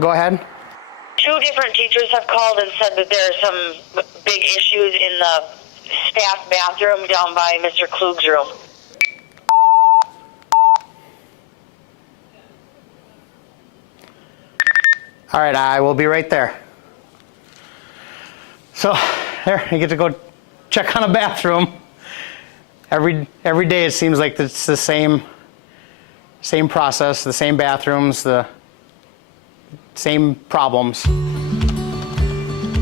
Go ahead. 2 different teachers have called and said that there are some big issues in the staff bathroom down by Mr. Klug's room. All right, I will be right there. So there, you get to go check on a bathroom. Every day it seems like it's the same process, the same bathrooms, the same problems.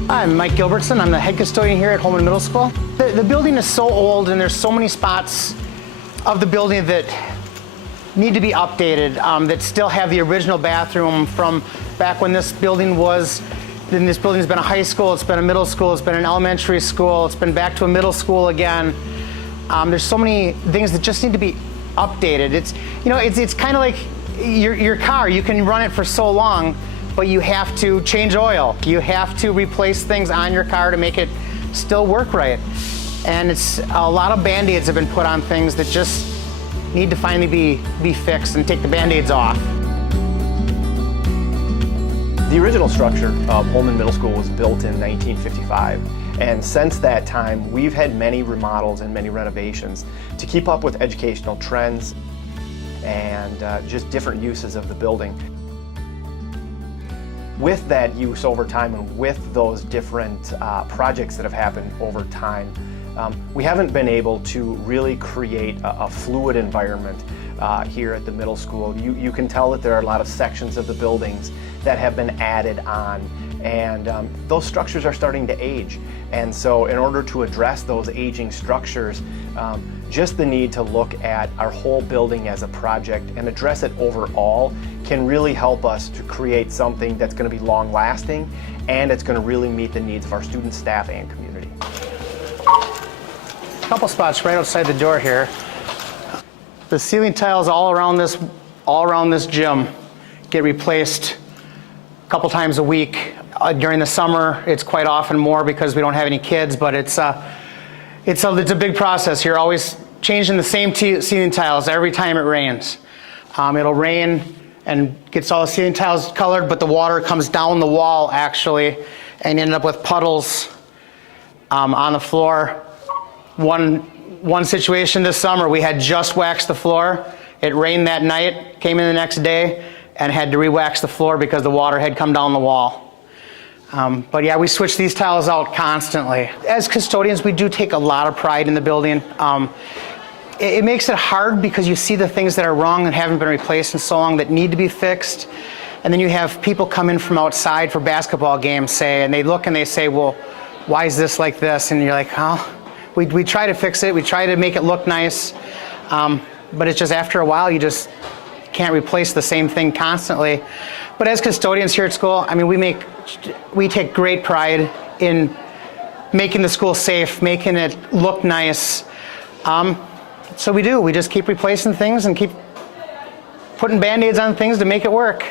Hi, I'm Mike Gilbertson. I'm the head custodian here at Holmen Middle School. The building is so old and there's so many spots of the building that need to be updated, that still have the original bathroom from back when this building was. Then this building's been a high school, it's been a middle school, it's been an elementary school, it's been back to a middle school again. There's so many things that just need to be updated. It's kind of like your car. You can run it for so long, but you have to change oil. You have to replace things on your car to make it still work right. And it's a lot of Band-Aids have been put on things that just need to finally be fixed and take the Band-Aids off. The original structure of Holmen Middle School was built in 1955, and since that time we've had many remodels and many renovations to keep up with educational trends and just different uses of the building. With that use over time and with those different projects that have happened over time, we haven't been able to really create a fluid environment here at the middle school. You can tell that there are a lot of sections of the buildings that have been added on, and those structures are starting to age. And so in order to address those aging structures, just the need to look at our whole building as a project and address it overall can really help us to create something that's going to be long-lasting, and it's going to really meet the needs of our students, staff, and community. A couple spots right outside the door here. The ceiling tiles all around this gym get replaced a couple times a week. During the summer, it's quite often more because we don't have any kids, but it's a big process. You're always changing the same ceiling tiles every time it rains. It'll rain and gets all the ceiling tiles colored, but the water comes down the wall actually, and you end up with puddles on the floor. One situation this summer, we had just waxed the floor. It rained that night, came in the next day, and had to re-wax the floor because the water had come down the wall. But yeah, we switch these tiles out constantly. As custodians, we do take a lot of pride in the building. It makes it hard because you see the things that are wrong and haven't been replaced in so long that need to be fixed. And then you have people come in from outside for basketball games, and they look and they say, well, why is this like this? And you're like, oh, we try to fix it, we try to make it look nice, but it's just after a while you just can't replace the same thing constantly. But as custodians here at school, I mean, we take great pride in making the school safe, making it look nice. So we just keep replacing things and keep putting Band-Aids on things to make it work.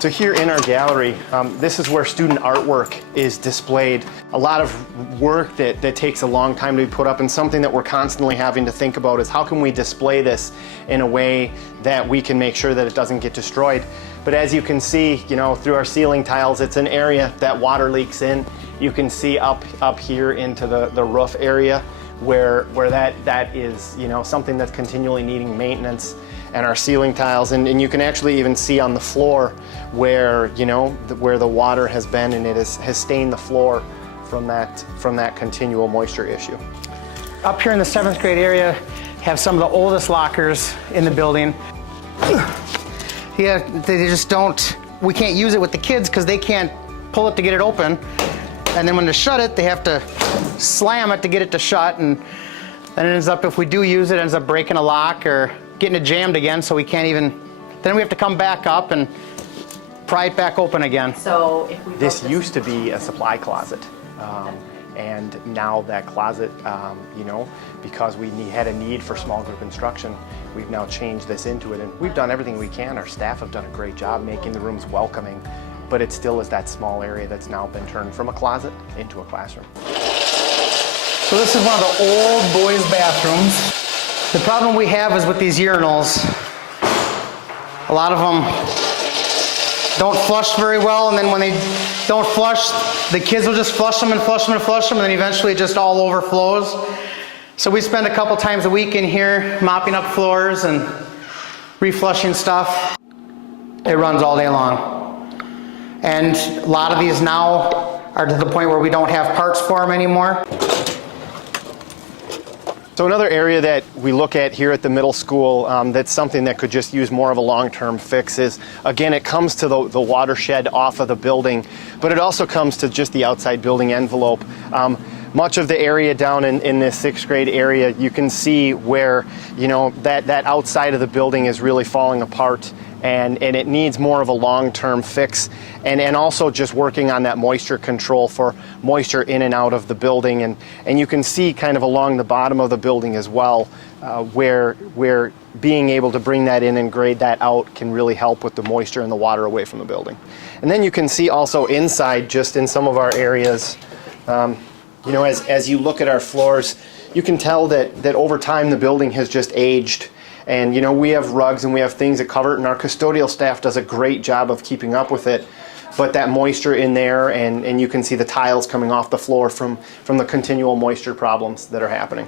So here in our gallery, this is where student artwork is displayed. A lot of work that takes a long time to be put up, and something that we're constantly having to think about is how can we display this in a way that we can make sure that it doesn't get destroyed. But as you can see, through our ceiling tiles, it's an area that water leaks in. You can see up here into the roof area where that is something that's continually needing maintenance. And our ceiling tiles, and you can actually even see on the floor where where the water has been, and it has stained the floor from that continual moisture issue. Up here in the 7th grade area, have some of the oldest lockers in the building. Yeah, they just don't. We can't use it with the kids because they can't pull it to get it open, and then when to shut it, they have to slam it to get it to shut, and then it ends up, if we do use it, it ends up breaking a lock or getting it jammed again, so we can't even, then we have to come back up and pry it back open again. So if we this used to be a supply closet, and now that closet, because we had a need for small group instruction, we've now changed this into it, and we've done everything we can. Our staff have done a great job making the rooms welcoming, but it still is that small area that's now been turned from a closet into a classroom. So this is one of the old boys' bathrooms. The problem we have is with these urinals, a lot of them don't flush very well, and then when they don't flush, the kids will just flush them and flush them and flush them, and then eventually it just all overflows. So we spend a couple times a week in here mopping up floors and reflushing stuff. It runs all day long. And a lot of these now are to the point where we don't have parts for them anymore. So another area that we look at here at the middle school that's something that could just use more of a long-term fix is, again, it comes to the watershed off of the building, but it also comes to just the outside building envelope. Much of the area down in this 6th grade area, you can see where, you know, that outside of the building is really falling apart, and it needs more of a long-term fix, and also just working on that moisture control for moisture in and out of the building. And you can see kind of along the bottom of the building as well, where being able to bring that in and grade that out can really help with the moisture and the water away from the building. And then you can see also inside, just in some of our areas, you know, as you look at our floors, you can tell that over time the building has just aged. And you know, we have rugs and we have things that cover it, and our custodial staff does a great job of keeping up with it. But that moisture in there, and you can see the tiles coming off the floor from the continual moisture problems that are happening.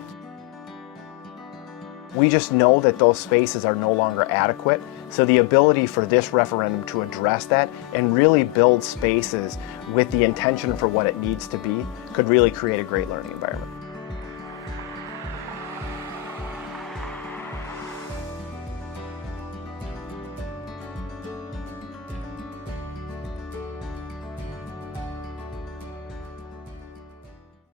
We just know that those spaces are no longer adequate. So the ability for this referendum to address that and really build spaces with the intention for what it needs to be could really create a great learning environment.